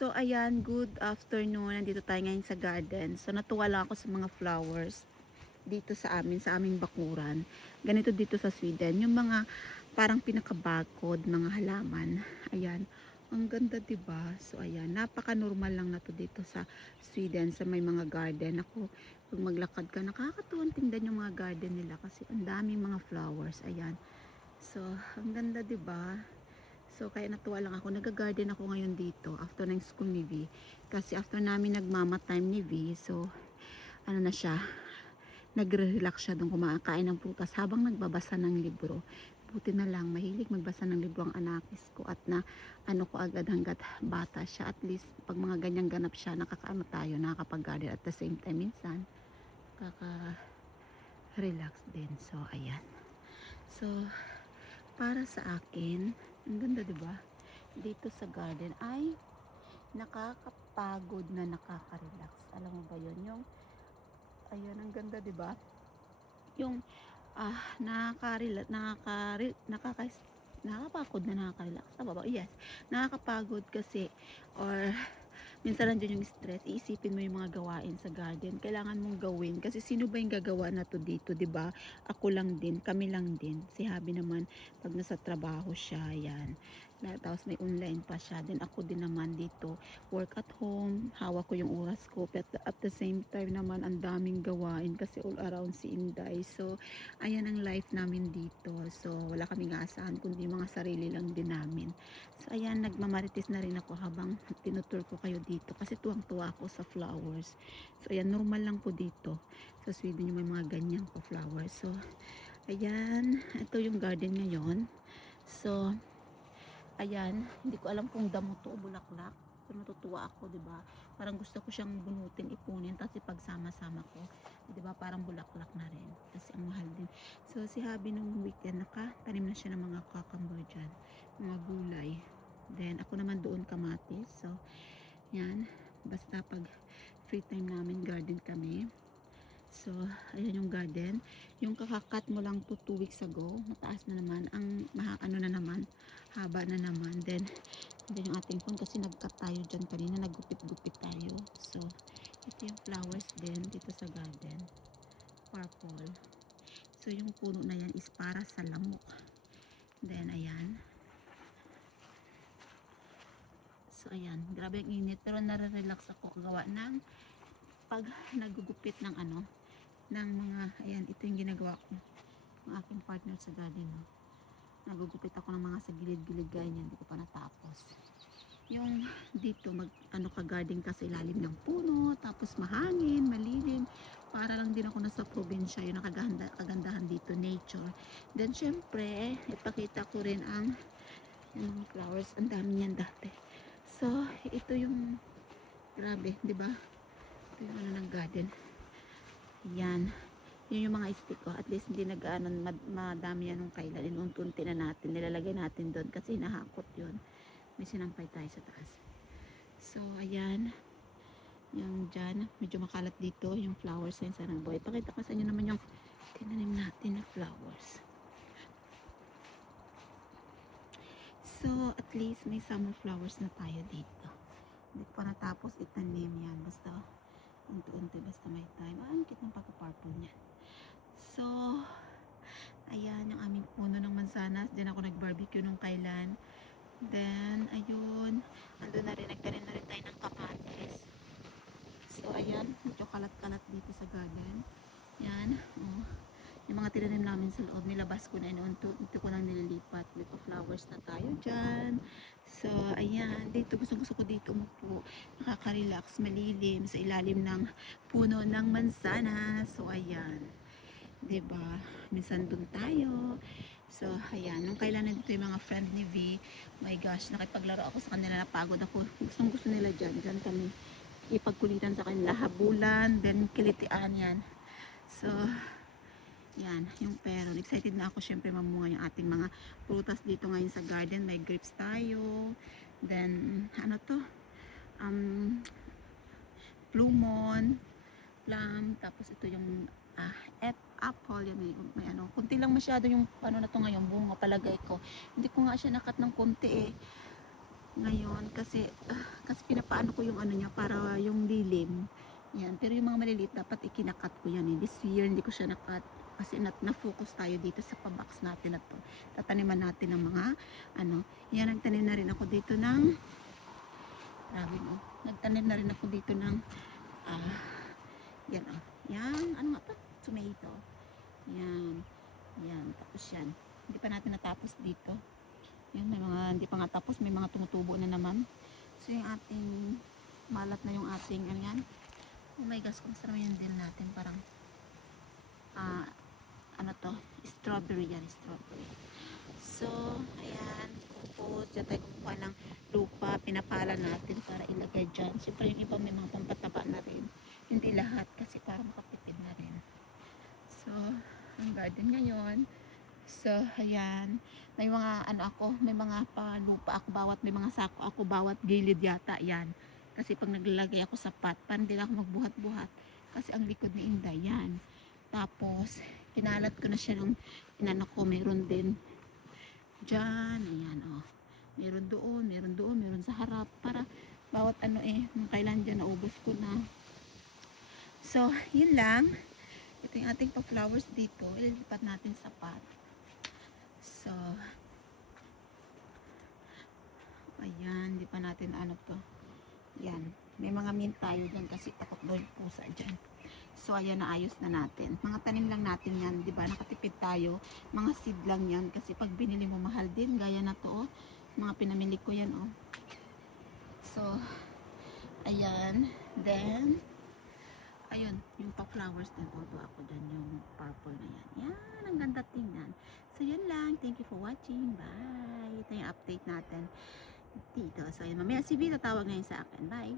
So ayan, good afternoon. Nandito tayo ngayon sa garden. So natuwa lang ako sa mga flowers dito sa amin, sa aming bakuran. Ganito dito sa Sweden. Yung mga parang pinakabakod, mga halaman. Ayan. Ang ganda, 'di ba? So ayan, napaka-normal lang na to dito sa Sweden sa may mga garden. Ako, pag maglakad ka, nakakatuwang tingnan yung mga garden nila kasi ang daming mga flowers. Ayan. So, ang ganda, 'di ba? So, kaya natuwa lang ako. Nag-garden ako ngayon dito after ng school ni V. Kasi after namin nagmama time ni V, so, ano na siya, nagre-relax siya doon kumakain ng prutas habang nagbabasa ng libro. Buti na lang, mahilig magbasa ng libro ang anakis ko at na ano ko agad hanggat bata siya. At least, pag mga ganyang ganap siya, nakakaano tayo, nakakapag-garden at the same time, minsan, kaka-relax din. So, ayan. So, para sa akin, ang ganda, 'di ba? Dito sa garden ay nakakapagod na nakaka-relax. Alam mo ba 'yon? Yung ayun, ang ganda, 'di ba? Yung nakakapagod na nakaka-relax. Tama ba? Yes. Nakakapagod kasi or minsan nandiyan yung stress, iisipin mo yung mga gawain sa garden. Kailangan mong gawin kasi sino ba yung gagawa na to dito, 'di ba? Ako lang din, kami lang din. Si Habi naman pag nasa trabaho siya, yan. Tapos may online pa siya. Then ako din naman dito, work at home, hawak ko yung oras ko. But at the same time naman, ang daming gawain kasi all around si Inday. So, ayan ang life namin dito. So, wala kaming aasahan kundi mga sarili lang din namin. So, ayan, nagmamarites na rin ako habang tinutur ko kayo dito kasi tuwang-tuwa ako sa flowers. So, ayan, normal lang po dito. Sa Sweden yung may mga ganyan po flowers. So, ayan, ito yung garden ngayon. So, ayan, hindi ko alam kung damo to o bulaklak. Pero natutuwa ako, 'di ba? Parang gusto ko siyang bunutin, ipunin, tapos ipagsama-sama ko. 'Di ba? Parang bulaklak na rin. Kasi ang mahal din. So si Habi nung weekend nakatanim na siya ng mga cucumber dyan, mga gulay. Then ako naman doon kamatis. So yan, basta pag free time namin garden kami. So, ayan yung garden. Yung kakakat mo lang to 2 weeks ago, mataas na naman. Ang ano na naman, haba na naman. Then yung ating phone kasi nag-cut tayo dyan kanina, naggupit-gupit tayo. So, ito yung flowers din dito sa garden. Purple. So, yung puno na yan is para sa lamok. Then, ayan. So, ayan. Grabe ang init. Pero nare-relax ako gawa ng pag nagugupit ng ano, ng mga, ayan, ito yung ginagawa ko ng aking partner sa garden, no? Nagugupit ako ng mga sa gilid-gilid ganyan, hindi ko pa natapos yung dito mag ano ka garden ka sa ilalim ng puno, tapos mahangin, malilim, para lang din ako nasa probinsya, yung kagandahan dito, nature. Then syempre ipakita ko rin ang yung flowers, ang dami niyan dati. So ito yung grabe, di ba? Ito yung ano ng garden. Yan. Yun yung mga stick ko. At least hindi nag-ano, madami yan nung kailan. Inunti-unti na natin. Nilalagay natin doon kasi nahakot yun. May sinampay tayo sa taas. So, ayan. Yung dyan. Medyo makalat dito. Yung flowers na yun sa boy. Pakita ko sa inyo naman yung tinanim natin na flowers. So, at least may summer flowers na tayo dito. Hindi pa natapos itanim yan. Basta unti-unti, basta may time. Ang cute ng pagka-purple niya. So, ayan yung aming puno ng mansanas. Diyan ako nag-barbecue nung kailan. Then, ayun. Andun na rin, nagtanim na rin tayo ng kamatis. So, ayan. Medyo kalat-kalat dito sa garden. Yan. Oh. Yung mga tinanim namin sa loob, nilabas ko na yun. Ito ko lang nililipat. Little flowers na tayo dyan. So, ayan. Dito, gusto ko dito umupo. Nakaka-relax, malilim sa ilalim ng puno ng mansanas. So, ayan. 'Di ba? Minsan dun tayo. So, ayan. Nung kailan nandito yung mga friend ni V, my gosh, nakipaglaro ako sa kanila, napagod ako. Gustong gusto nila dyan. Dyan kami ipagkulitan sa kanila. Habulan, then kilitian yan. So, yan, yung peron. Excited na ako syempre mamunga yung ating mga prutas dito ngayon sa garden. May grapes tayo. Then, ano to? Plumon, plum, tapos ito yung apple, yun, may ano, kunti lang masyado yung ano na to ngayon, bunga palagay ko. Hindi ko nga siya nakat ng konti eh. ngayon kasi pinapaano ko yung ano niya para yung lilim. Yan, pero yung mga maliliit dapat ikinakat ko yan eh. This year hindi ko siya nakat kasi na-focus tayo dito sa pabox natin na to. Tataniman natin ng mga ano, yan nagtanim na rin ako dito ng grabe no. Nagtanim na rin ako dito ng ah, yan oh. Yan, ano nga to? Tomato. Yan. Yan, tapos yan. Hindi pa natin natapos dito. Yan, may mga, hindi pa nga tapos, may mga tumutubo na naman. So, yung ating, malat na yung ating, ano yan? Oh my gosh, kung sarap yung dill natin, parang, ano to? Strawberry yan, strawberry. So, ayan, tapos, dyan tayo kumuha ng lupa, pinapala natin para ilagay dyan. Siyempre, yung iba may mga pampataba na rin. Hindi lahat, kasi para makapitid na rin. So, ang garden ngayon, so, ayan. May mga ano ako, may mga palupa ako bawat, may mga sako ako bawat gilid yata yan. Kasi pag naglalagay ako sa pot, parang hindi na ako magbuhat-buhat. Kasi ang likod ni Inday yan. Tapos, kinalat ko na siya ng inano ko, meron din dyan, ayan oh. Meron doon, meron sa harap. Para bawat ano eh, kung kailan dyan naubos ko na. So, yun lang. Ito yung ating pa-flowers dito. Ililipat natin sa pot. So, ayan, di pa natin ano to. Yan, may mga mint tayo dyan kasi takot daw yung pusa dyan. So, ayan, naayos na natin. Mga tanim lang natin yan, di ba? Nakatipid tayo. Mga seed lang yan kasi pag binili mo mahal din. Gaya na to, oh. Mga pinamili ko yan, oh. So, ayan. Then, ayun, yung pa-flowers din. Odo ako dyan, yung purple na yan. Yan, ang ganda tingnan. So, yun lang. Thank you for watching. Bye. Ito yung update natin dito. So, yun, mamaya si V tatawag ngayon sa akin. Bye.